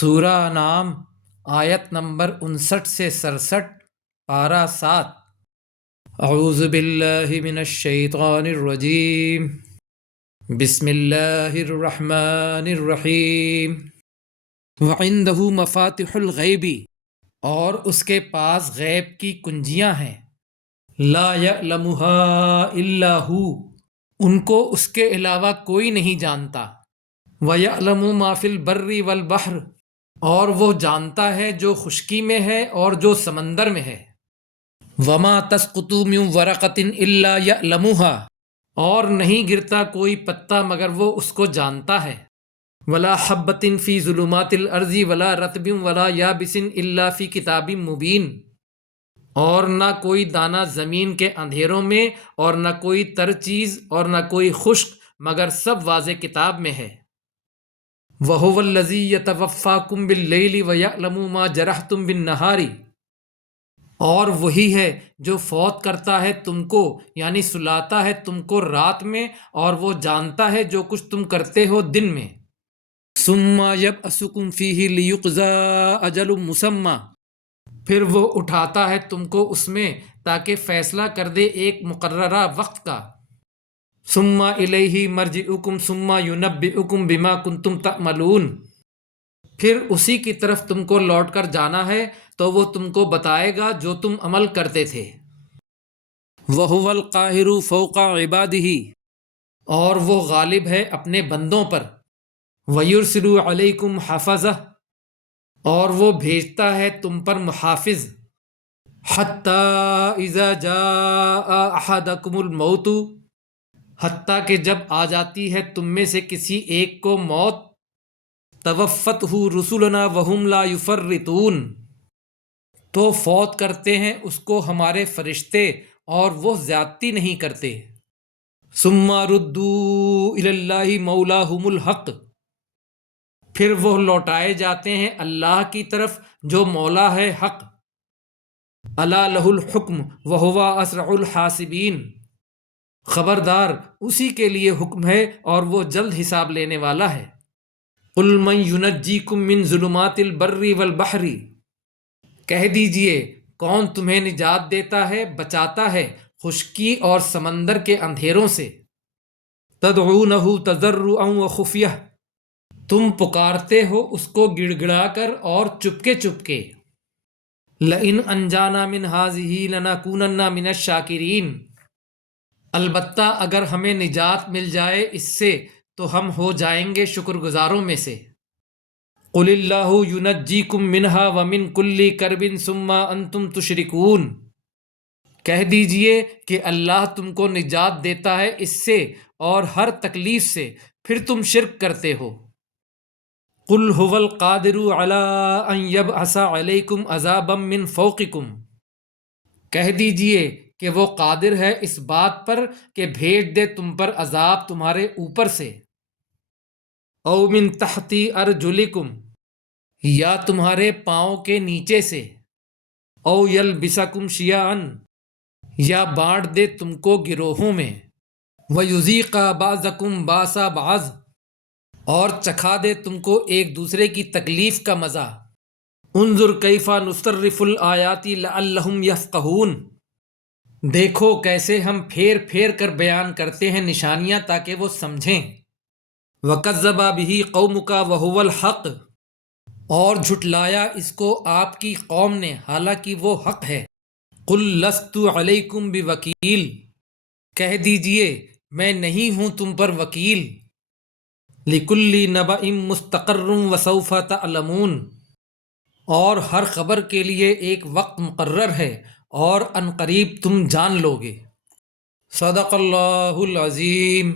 سورہ نام آیت نمبر 59 سے 67، پارہ 7۔ اعوذ باللہ من الشیطان الرجیم، بسم اللہ الرحمن الرحیم۔ وعندہ مفاتح الغیب، اور اس کے پاس غیب کی کنجیاں ہیں۔ لا یعلمها الا ہو، ان کو اس کے علاوہ کوئی نہیں جانتا۔ وَيَعْلَمُ مَا فِي الْبَرِّ وَالْبَحْرِ، اور وہ جانتا ہے جو خشکی میں ہے اور جو سمندر میں ہے۔ وَمَا تَسْقُطُ مِن وَرَقَةٍ إِلَّا يَعْلَمُهَا، اور نہیں گرتا کوئی پتا مگر وہ اس کو جانتا ہے۔ وَلَا حَبَّةٍ فِي ظُلُمَاتِ الْأَرْضِ وَلَا رَطْبٍ وَلَا يَابِسٍ إِلَّا فِي كِتَابٍ مُبِينٍ، اور نہ کوئی دانہ زمین کے اندھیروں میں اور نہ کوئی تر چیز اور نہ کوئی خشک، مگر سب واضح کتاب میں ہے۔ وَهُوَ الَّذِي يَتَوَفَّاكُم بِاللَّيْلِ وَيَعْلَمُ مَا جَرَحْتُم بِالنَّهَارِ، اور وہی ہے جو فوت کرتا ہے تم کو، یعنی سلاتا ہے تم کو رات میں، اور وہ جانتا ہے جو کچھ تم کرتے ہو دن میں۔ ثُمَّ يَبْعَثُكُم فِيهِ لِيُقْضَىٰ أَجَلٌ مُّسَمًّى، پھر وہ اٹھاتا ہے تم کو اس میں تاکہ فیصلہ کر دے ایک مقررہ وقت کا۔ ثم الیہ مرجعکم ثم ینبئکم بما کنتم تعملون، پھر اسی کی طرف تم کو لوٹ کر جانا ہے تو وہ تم کو بتائے گا جو تم عمل کرتے تھے۔ وہو القاہر فوق عبادہ، اور وہ غالب ہے اپنے بندوں پر۔ ویرسل علیکم حفظہ، اور وہ بھیجتا ہے تم پر محافظ۔ حتی اذا جاء احدکم الموت، حتیٰ کہ جب آ جاتی ہے تم میں سے کسی ایک کو موت۔ توفتہ رسلنا وہم لا یفرطون، تو فوت کرتے ہیں اس کو ہمارے فرشتے اور وہ زیادتی نہیں کرتے۔ ثم ردوا الی اللہ مولاہم الحق، پھر وہ لوٹائے جاتے ہیں اللہ کی طرف جو مولا ہے حق۔ الا لہ الحکم وہو اسرع الحاسبین، خبردار اسی کے لیے حکم ہے اور وہ جلد حساب لینے والا ہے۔ قل من ینجیکم من ظلمات البر والبحر، کہہ دیجئے کون تمہیں نجات دیتا ہے، بچاتا ہے خشکی اور سمندر کے اندھیروں سے۔ تدعونہ تضرعا وخفیہ، تم پکارتے ہو اس کو گڑ گڑا کر اور چپکے چپکے۔ لئن انجانا من ہذہ لنکونن من الشاکرین، البتہ اگر ہمیں نجات مل جائے اس سے تو ہم ہو جائیں گے شکر گزاروں میں سے۔ قل اللہ ینجیکم منہا ومن کل کرب ثم انتم تشرکون، کہہ دیجئے کہ اللہ تم کو نجات دیتا ہے اس سے اور ہر تکلیف سے، پھر تم شرک کرتے ہو۔ قل هو القادر علی ان یبعث علیکم عذابا من فوقکم، کہہ دیجئے کہ وہ قادر ہے اس بات پر کہ بھیج دے تم پر عذاب تمہارے اوپر سے۔ او من تحت ارجلکم، یا تمہارے پاؤں کے نیچے سے۔ او یلبسکم شیعا، یا بانٹ دے تم کو گروہوں میں۔ ویذیق بعضکم باس بعض، اور چکھا دے تم کو ایک دوسرے کی تکلیف کا مزہ۔ انظر کیف نصرف الآیات لعلہم یفقہون، دیکھو کیسے ہم پھیر پھیر کر بیان کرتے ہیں نشانیاں تاکہ وہ سمجھیں۔ وَكَذَّبَ بِهِ قَوْمُكَ وَهُوَ الْحَقُّ، اور جھٹلایا اس کو آپ کی قوم نے حالانکہ وہ حق ہے۔ قُلْ لَسْتُ عَلَيْكُمْ بِوَكِيلٍ، کہہ دیجئے میں نہیں ہوں تم پر وکیل۔ لِكُلِّ نَبَإٍ مُسْتَقَرٌّ وَسَوْفَ تَعْلَمُونَ، اور ہر خبر کے لیے ایک وقت مقرر ہے اور عنقریب تم جان لو گے۔ صدق اللہ العظیم۔